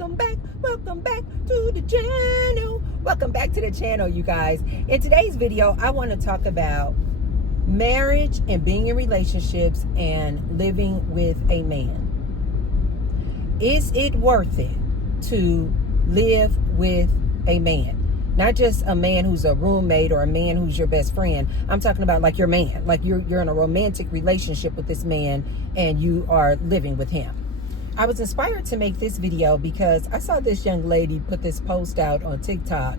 welcome back to the channel. Welcome back to the channel, you guys. In today's video, I want to talk about marriage and being in relationships and living with a man. Is it worth it to live with a man? Not just a man who's a roommate or a man who's your best friend. I'm talking about like your man, like you're in a romantic relationship with this man and you are living with him. I was inspired to make this video because I saw this young lady put this post out on TikTok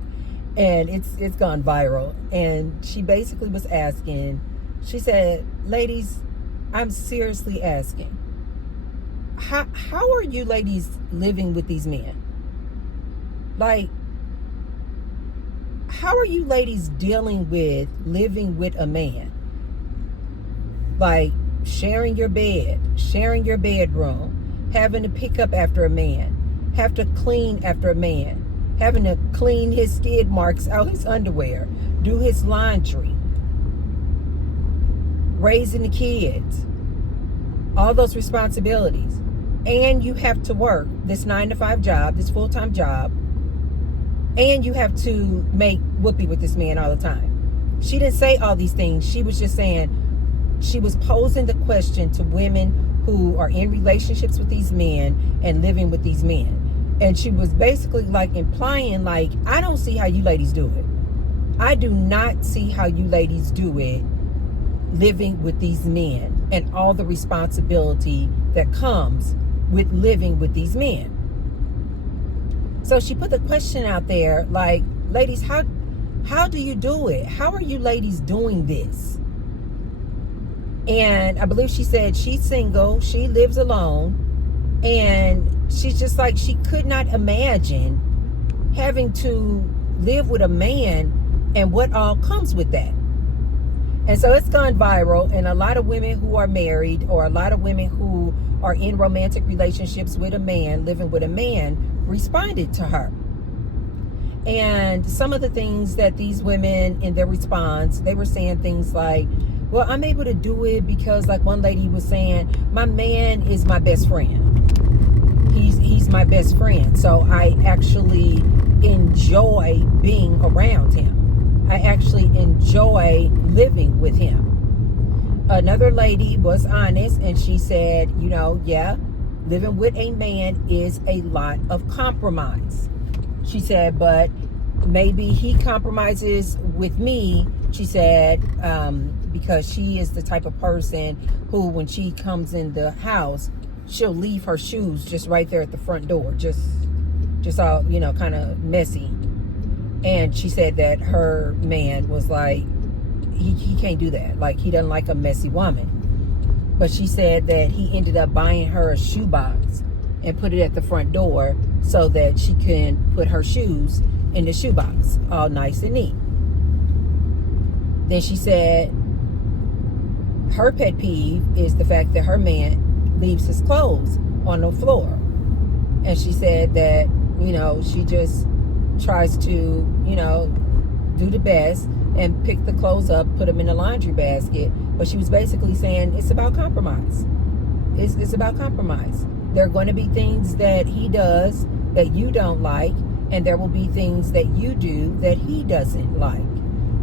and it's gone viral. And she basically was asking, she said, ladies, I'm seriously asking, how are you ladies living with these men? Like, how are you ladies dealing with living with a man? Like sharing your bed, sharing your bedroom, having to pick up after a man, have to clean after a man, having to clean his skid marks out his underwear, do his laundry, raising the kids, all those responsibilities. And you have to work this 9-to-5 job, this full-time job, and you have to make whoopee with this man all the time. She didn't say all these things. She was just saying, she was posing the question to women who are in relationships with these men and living with these men. And she was basically like implying like, I don't see how you ladies do it. I do not see how you ladies do it living with these men and all the responsibility that comes with living with these men. So she put the question out there like, ladies, how do you do it? How are you ladies doing this? And I believe she said she's single, she lives alone, and she's just like, she could not imagine having to live with a man and what all comes with that. And so it's gone viral, and a lot of women who are married or a lot of women who are in romantic relationships with a man, living with a man, responded to her. And some of the things that these women in their response, they were saying things like, well, I'm able to do it because, like one lady was saying, my man is my best friend. He's my best friend. So I actually enjoy being around him. I actually enjoy living with him. Another lady was honest and she said, you know, yeah, living with a man is a lot of compromise. She said, but maybe he compromises with me, she said, because she is the type of person who, when she comes in the house, she'll leave her shoes just right there at the front door, just all, you know, kind of messy. And she said that her man was like, he can't do that. Like, he doesn't like a messy woman. But she said that he ended up buying her a shoebox and put it at the front door so that she can put her shoes in the shoebox, all nice and neat. Then she said her pet peeve is the fact that her man leaves his clothes on the floor. And she said that, you know, she just tries to, you know, do the best and pick the clothes up, put them in a laundry basket. But she was basically saying it's about compromise. It's about compromise. There are going to be things that he does that you don't like, and there will be things that you do that he doesn't like.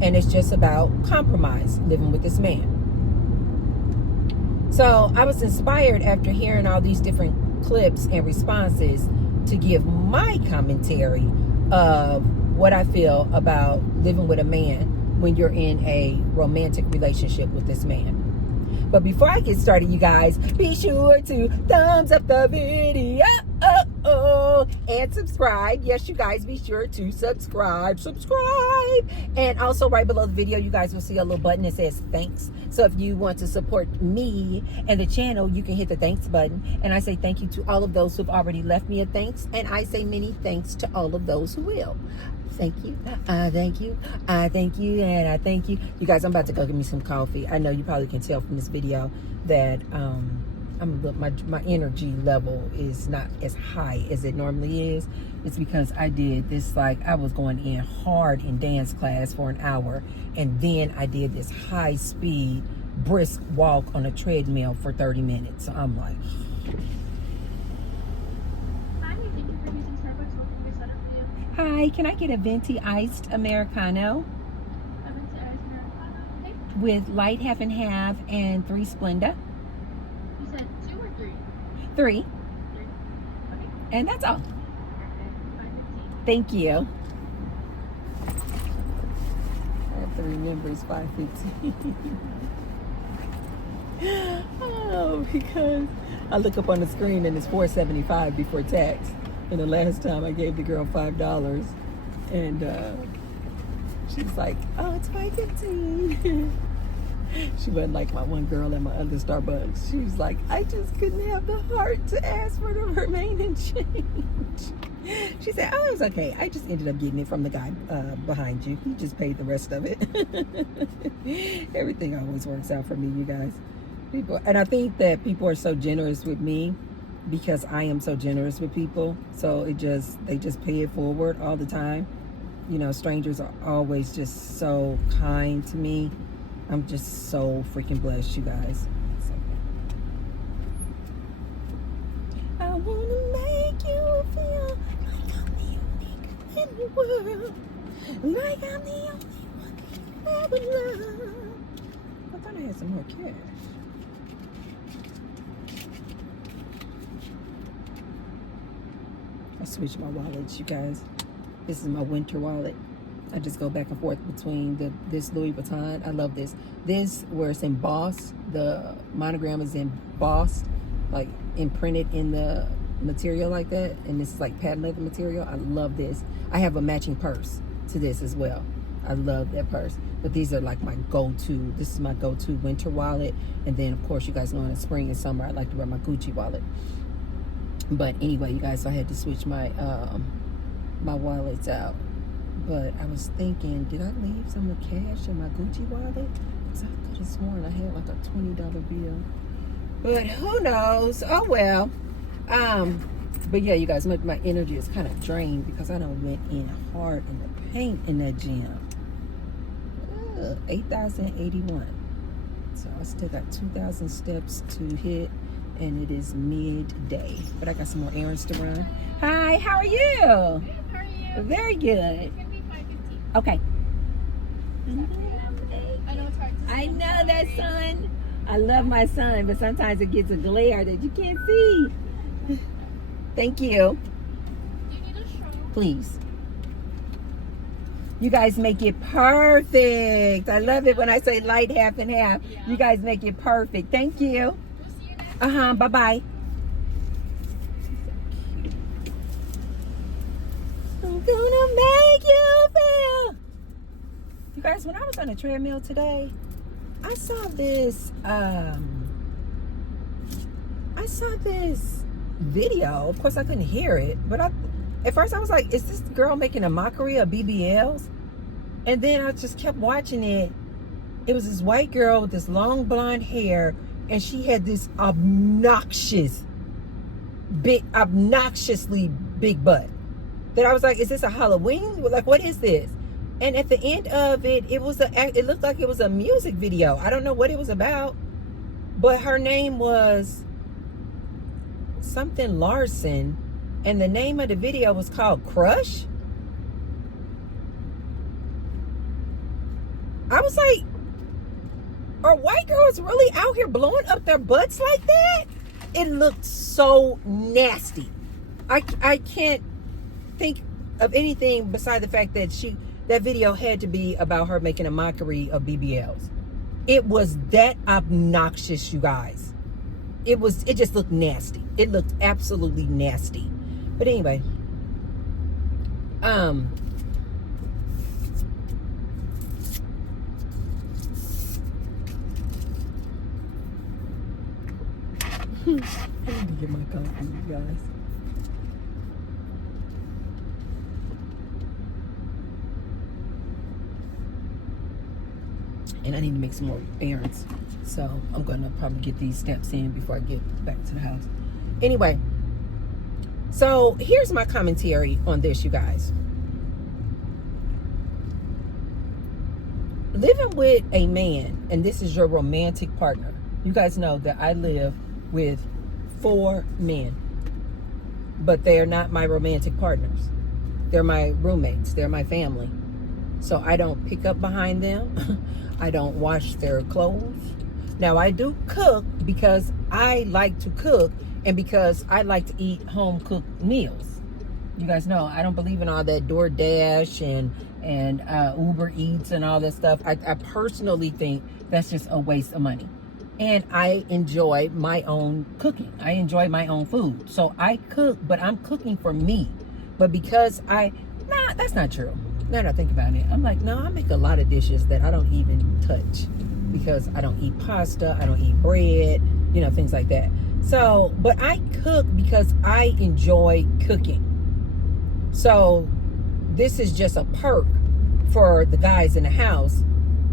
And it's just about compromise, living with this man. So I was inspired after hearing all these different clips and responses to give my commentary of what I feel about living with a man when you're in a romantic relationship with this man. But before I get started, you guys, be sure to thumbs up the video and subscribe. Yes, you guys, be sure to subscribe. And also right below the video, you guys will see a little button that says thanks. So if you want to support me and the channel, you can hit the thanks button. And I say thank you to all of those who've already left me a thanks. And I say many thanks to all of those who will. Thank you. Thank you. Thank you. And I thank you. You guys, I'm about to go get me some coffee. I know you probably can tell from this video that my energy level is not as high as it normally is. It's because I did this, like, I was going in hard in dance class for an hour, and then I did this high speed brisk walk on a treadmill for 30 minutes. So I'm like, Hi, thank you for using Hi, can I get a venti iced Americano with light half and half and 3 Splenda? You said 2 or 3? 3. 3. Okay. And that's all. Okay. 5:15. Thank you. I have to remember it's 5:15. Oh, because I look up on the screen and it's $4.75 before tax. And the last time I gave the girl $5, and she's like, "Oh, it's 5:15." She wasn't like my one girl at my other Starbucks. She was like, "I just couldn't have the heart to ask for the remaining change." She said, "Oh, it was okay. I just ended up getting it from the guy behind you. He just paid the rest of it." Everything always works out for me, you guys. People, and I think that people are so generous with me because I am so generous with people. So they just pay it forward all the time. You know, strangers are always just so kind to me. I'm just so freaking blessed, you guys. So, I wanna make you feel like I'm the only girl in the world, like I'm the only one you ever love. I thought I had some more cash. I switched my wallets, you guys. This is my winter wallet. I just go back and forth between this Louis Vuitton. I love this. This, where it's embossed, the monogram is embossed, like imprinted in the material like that. And this is like patent leather material. I love this. I have a matching purse to this as well. I love that purse. But these are like my go-to. This is my go-to winter wallet. And then, of course, you guys know in the spring and summer, I like to wear my Gucci wallet. But anyway, you guys, so I had to switch my my wallets out. But I was thinking, did I leave some of the cash in my Gucci wallet? Because I could have sworn I had like a $20 bill. But who knows? Oh well. But yeah, you guys, my energy is kind of drained because I done went in hard in the paint in that gym. 8,081. So I still got 2,000 steps to hit. And it is midday, but I got some more errands to run. Hi, how are you? Good, how are you? Very good. It's gonna be 5:15. Okay. I know it's hard to see. I know that, son. I love my son, but sometimes it gets a glare that you can't see. Thank you. Do you need a straw? Please. You guys make it perfect. I love it when I say light half and half. Yeah. You guys make it perfect. Thank you. We'll see you next. Bye-bye. I'm gonna make you feel. You guys, when I was on the treadmill today, I saw this video. Of course, I couldn't hear it, but at first I was like, is this girl making a mockery of BBLs? And then I just kept watching it. It was this white girl with this long blonde hair, and she had this obnoxiously big butt. That I was like, is this a Halloween? Like, what is this? And at the end of it, it looked like it was a music video. I don't know what it was about, but her name was something Larson, and the name of the video was called Crush. I was like, are white girls really out here blowing up their butts like that? It looked so nasty. I can't think of anything beside the fact that that video had to be about her making a mockery of BBLs. It was that obnoxious, you guys. It just looked nasty. It looked absolutely nasty. But anyway, I need to get my coffee, you guys. And I need to make some more errands. So I'm going to probably get these steps in before I get back to the house. Anyway, so here's my commentary on this, you guys. Living with a man, and this is your romantic partner. You guys know that I live with 4 men, but they are not my romantic partners. They're my roommates. They're my family. So I don't pick up behind them. I don't wash their clothes. Now, I do cook because I like to cook and because I like to eat home-cooked meals. You guys know I don't believe in all that DoorDash and Uber Eats and all that stuff. I personally think that's just a waste of money. And I enjoy my own cooking. I enjoy my own food. So I cook, but I'm cooking for me. But because that's not true. Now that I think about it, I'm like, no, I make a lot of dishes that I don't even touch because I don't eat pasta, I don't eat bread, things like that. So, but I cook because I enjoy cooking. So this is just a perk for the guys in the house.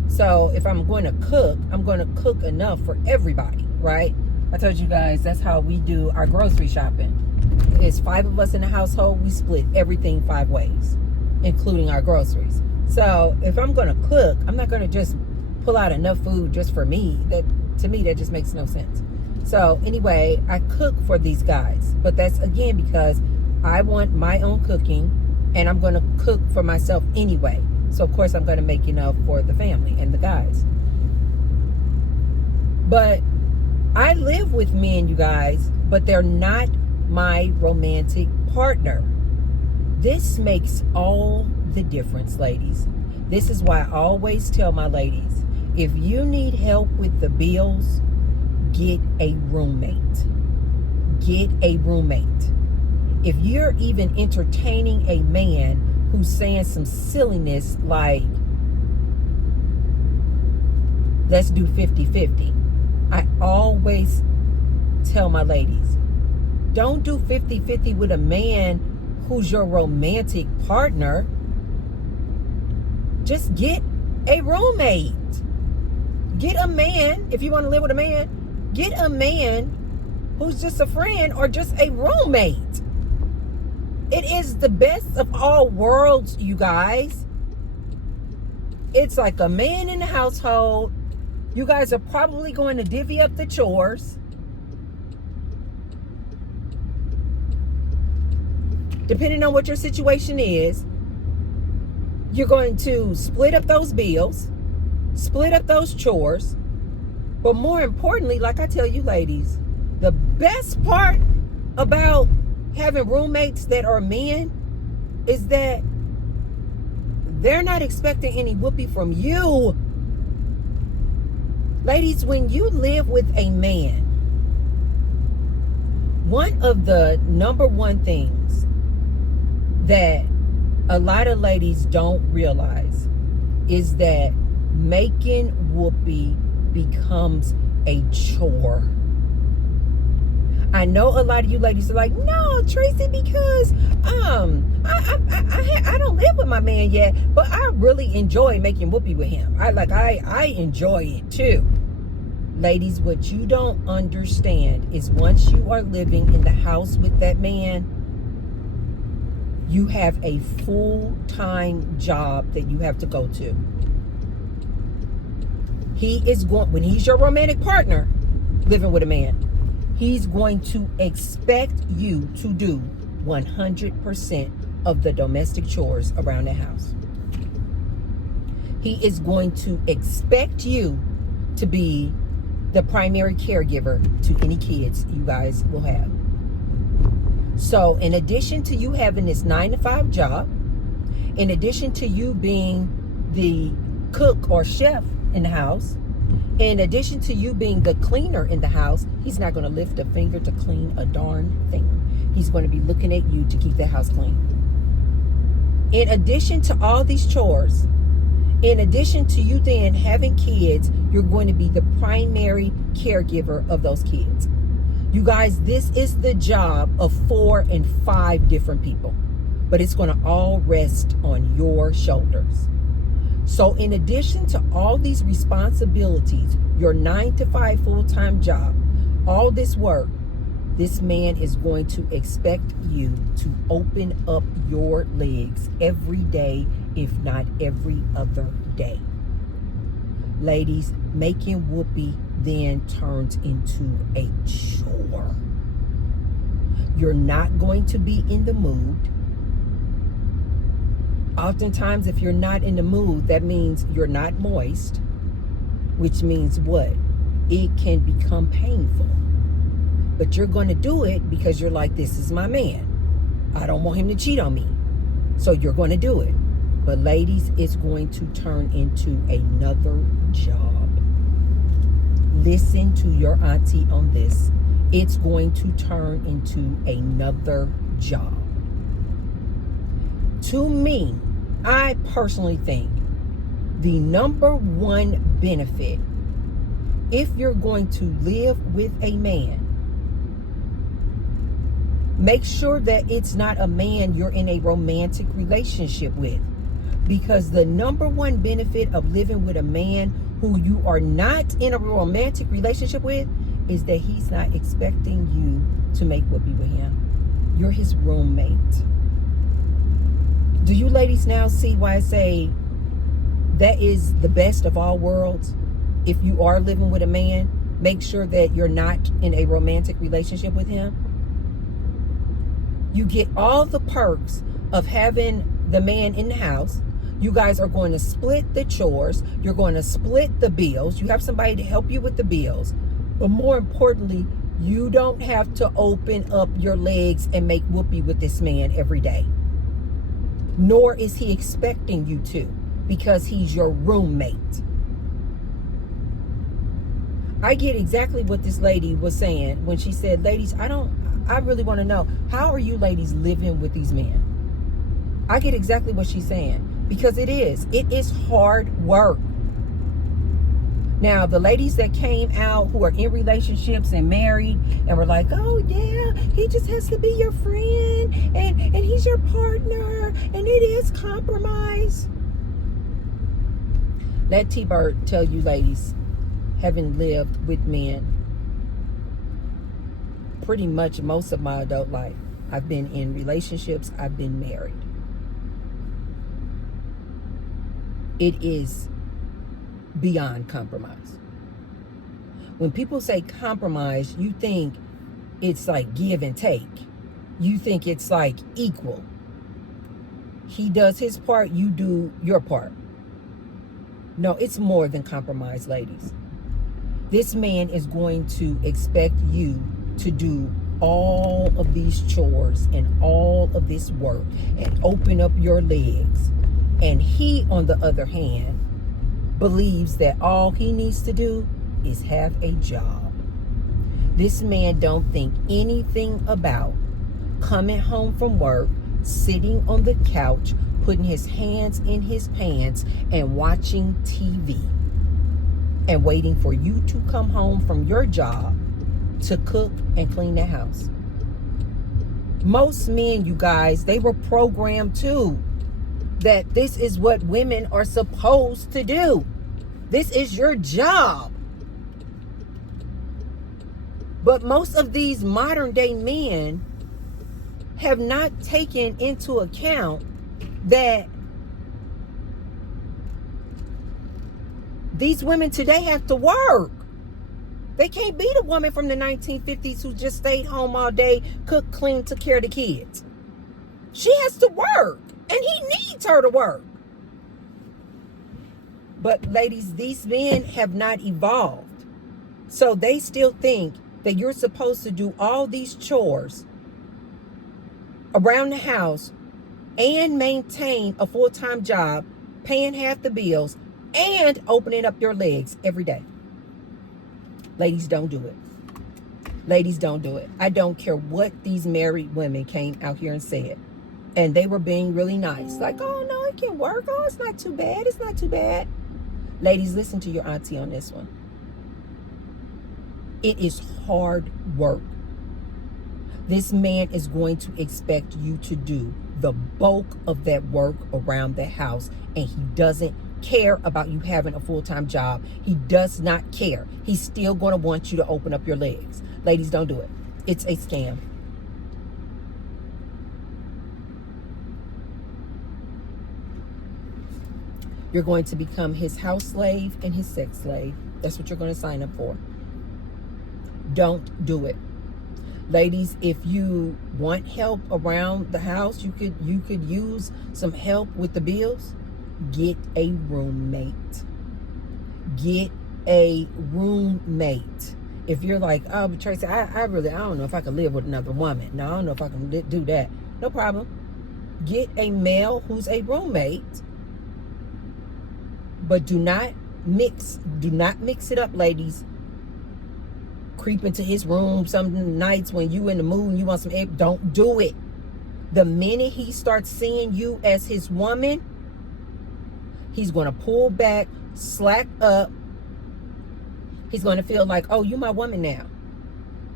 So if I'm going to cook, I'm going to cook enough for everybody, right? I told you guys that's how we do our grocery shopping. It's 5 of us in the household. We split everything 5 ways, including our groceries. So if I'm going to cook, I'm not going to just pull out enough food just for me. To me, that just makes no sense. So anyway, I cook for these guys. But that's, again, because I want my own cooking, and I'm going to cook for myself anyway. So, of course, I'm going to make enough for the family and the guys. But I live with men, you guys, but they're not my romantic partner. This makes all the difference, ladies. This is why I always tell my ladies, if you need help with the bills, get a roommate. Get a roommate. If you're even entertaining a man who's saying some silliness like, let's do 50-50. I always tell my ladies, don't do 50-50 with a man who's your romantic partner. Just get a roommate. Get a man, if you want to live with a man, get a man who's just a friend or just a roommate. It is the best of all worlds, you guys. It's like a man in the household. You guys are probably going to divvy up the chores. Depending on what your situation is, you're going to split up those bills, split up those chores. But more importantly, like I tell you ladies, the best part about having roommates that are men is that they're not expecting any whoopee from you. Ladies, when you live with a man, one of the number one things that a lot of ladies don't realize is that making whoopee becomes a chore. I know a lot of you ladies are like, no, Tracy, because I don't live with my man yet, but I really enjoy making whoopee with him. I enjoy it too. Ladies, what you don't understand is once you are living in the house with that man, you have a full-time job that you have to go to. When he's your romantic partner, living with a man, he's going to expect you to do 100% of the domestic chores around the house. He is going to expect you to be the primary caregiver to any kids you guys will have. So in addition to you having this 9-to-5 job, in addition to you being the cook or chef in the house, in addition to you being the cleaner in the house, he's not going to lift a finger to clean a darn thing. He's going to be looking at you to keep the house clean. In addition to all these chores, in addition to you then having kids, you're going to be the primary caregiver of those kids. You guys, this is the job of 4 and 5 different people, but it's going to all rest on your shoulders. So in addition to all these responsibilities, your 9-to-5 full-time job, all this work, this man is going to expect you to open up your legs every day, if not every other day. Ladies, making whoopee then turns into a chore. You're not going to be in the mood. Oftentimes, if you're not in the mood, that means you're not moist, which means what? It can become painful. But you're going to do it because you're like, this is my man. I don't want him to cheat on me. So you're going to do it. But ladies, it's going to turn into another job. Listen to your auntie on this. It's going to turn into another job. To me, I personally think the number one benefit, if you're going to live with a man, make sure that it's not a man you're in a romantic relationship with. Because the number one benefit of living with a man who you are not in a romantic relationship with is that he's not expecting you to make whoopee with him. You're his roommate. Do you ladies now see why I say that is the best of all worlds? If you are living with a man, make sure that you're not in a romantic relationship with him. You get all the perks of having the man in the house. You guys are going to split the chores. You're going to split the bills. You have somebody to help you with the bills. But more importantly, you don't have to open up your legs and make whoopee with this man every day. Nor is he expecting you to, because he's your roommate. I get exactly what this lady was saying when she said, ladies, I really want to know, how are you ladies living with these men? I get exactly what she's saying, because it is hard work. Now, the ladies that came out who are in relationships and married and were like, oh yeah, he just has to be your friend and he's your partner and it is compromise. Let T-Bird tell you ladies, having lived with men pretty much most of my adult life, I've been in relationships, I've been married. It is beyond compromise. When people say compromise, you think it's like give and take. You think it's like equal. He does his part, you do your part. No, it's more than compromise, ladies. This man is going to expect you to do all of these chores and all of this work and open up your legs. And he, on the other hand, believes that all he needs to do is have a job. This man don't think anything about coming home from work, sitting on the couch, putting his hands in his pants and watching TV and waiting for you to come home from your job to cook and clean the house. Most men, you guys, they were programmed too that this is what women are supposed to do. This is your job. But most of these modern day men have not taken into account that these women today have to work. They can't be the woman from the 1950s who just stayed home all day, cooked, cleaned, took care of the kids. She has to work, and he needs her to work. But ladies, these men have not evolved. So they still think that you're supposed to do all these chores around the house and maintain a full-time job, paying half the bills, and opening up your legs every day. Ladies, don't do it. Ladies, don't do it. I don't care what these married women came out here and said. And they were being really nice. Like, oh, no, it can work. Oh, it's not too bad. It's not too bad. Ladies, listen to your auntie on this one. It is hard work. This man is going to expect you to do the bulk of that work around the house, and he doesn't care about you having a full-time job. He does not care. He's still going to want you to open up your legs. Ladies, don't do it. It's a scam. You're going to become his house slave and his sex slave. That's what you're going to sign up for. Don't do it. Ladies, if you Want help around the house? You could use some help with the bills. Get a roommate. Get a roommate. If you're like, oh, but Tracy, I don't know if I can live with another woman. No, I don't know if I can do that. No problem. Get a male who's a roommate, but do not mix it up, ladies. Creep into his room some nights when you in the mood and you want some egg. Don't do it. The minute he starts seeing you as his woman, he's going to pull back, slack up. He's going to feel like, oh, you my woman now.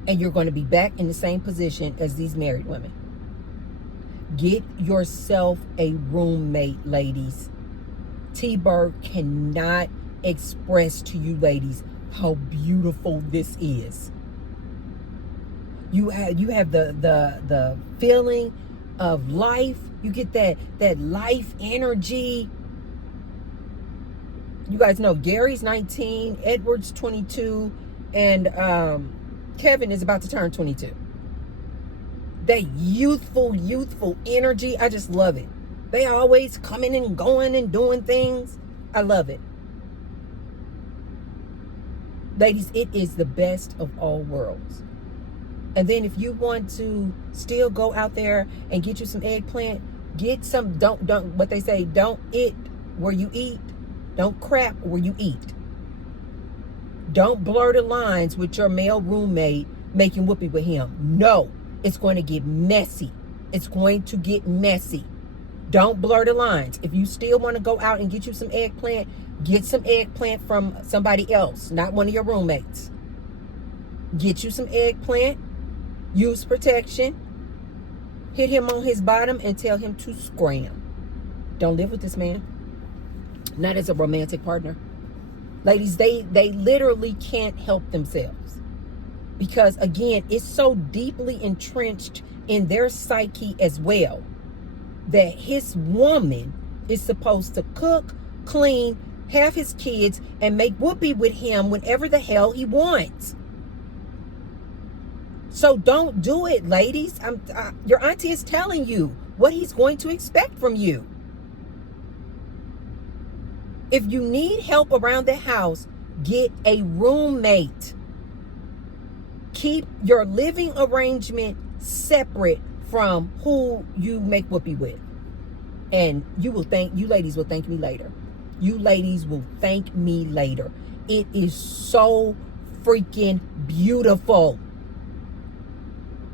And you're going to be back in the same position as these married women. Get yourself a roommate, ladies. T-Bird cannot express to you ladies how beautiful this is. You have the feeling of life. You get that life energy. You guys know Gary's 19, Edward's 22, and Kevin is about to turn 22. That youthful energy, I just love it. They always coming and going and doing things. I love it. Ladies, it is the best of all worlds. And then if you want to still go out there and get you some eggplant, get some, don't, what they say, don't eat where you eat. Don't crap where you eat. Don't blur the lines with your male roommate making whoopee with him. No, it's going to get messy. It's going to get messy. Don't blur the lines. If you still want to go out and get you some eggplant, get some eggplant from somebody else, not one of your roommates. Get you some eggplant. Use protection. Hit him on his bottom and tell him to scram. Don't live with this man. Not as a romantic partner. Ladies, they literally can't help themselves. Because, again, it's so deeply entrenched in their psyche as well that his woman is supposed to cook, clean, have his kids, and make whoopee with him whenever the hell he wants. So don't do it, ladies. Your auntie is telling you what he's going to expect from you. If you need help around the house, get a roommate. Keep your living arrangement separate from who you make whoopee with. And you ladies will thank me later. You ladies will thank me later. It is so freaking beautiful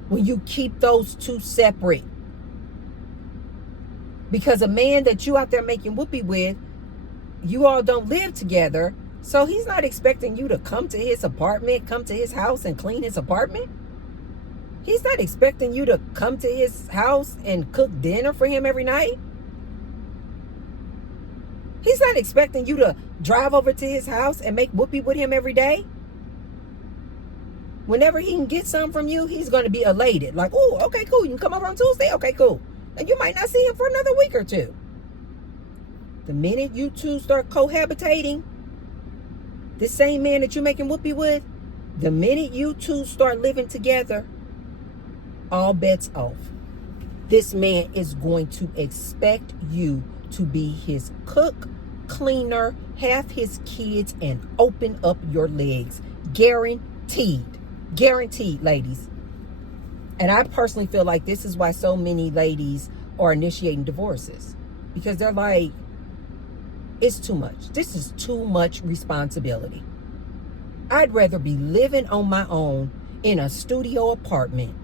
when you keep those two separate. Because a man that you out there making whoopee with, you all don't live together, so he's not expecting you to come to his apartment, come to his house and clean his apartment. He's not expecting you to come to his house and cook dinner for him every night. He's not expecting you to drive over to his house and make whoopee with him every day. Whenever he can get some from you, he's going to be elated. Like, oh, okay, cool. You can come over on Tuesday? Okay, cool. And you might not see him for another week or two. The minute you two start cohabitating, the same man that you're making whoopee with, the minute you two start living together, all bets off. This man is going to expect you to be his cook, cleaner, have his kids, and open up your legs. Guaranteed. Guaranteed, ladies. And I personally feel like this is why so many ladies are initiating divorces. Because they're like, it's too much. This is too much responsibility. I'd rather be living on my own in a studio apartment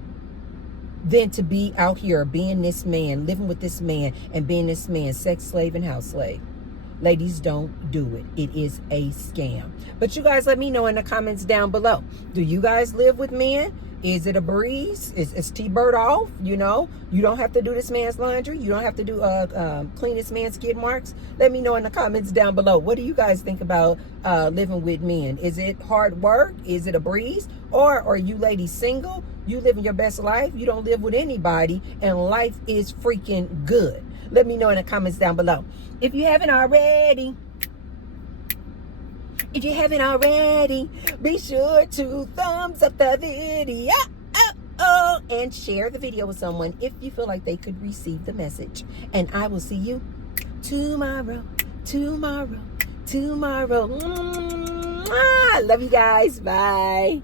than to be out here being this man, living with this man, and being this man's sex slave and house slave. Ladies, don't do it. It is a scam. But you guys let me know in the comments down below. Do you guys live with men? Is it a breeze? Is T-Bird off? You know, you don't have to do this man's laundry. You don't have to do clean this man's skid marks. Let me know in the comments down below. What do you guys think about living with men? Is it hard work? Is it a breeze? Or are you ladies single? You living your best life? You don't live with anybody and life is freaking good. Let me know in the comments down below. If you haven't already, be sure to thumbs up the video. and share the video with someone if you feel like they could receive the message. And I will see you tomorrow. Love you guys. Bye.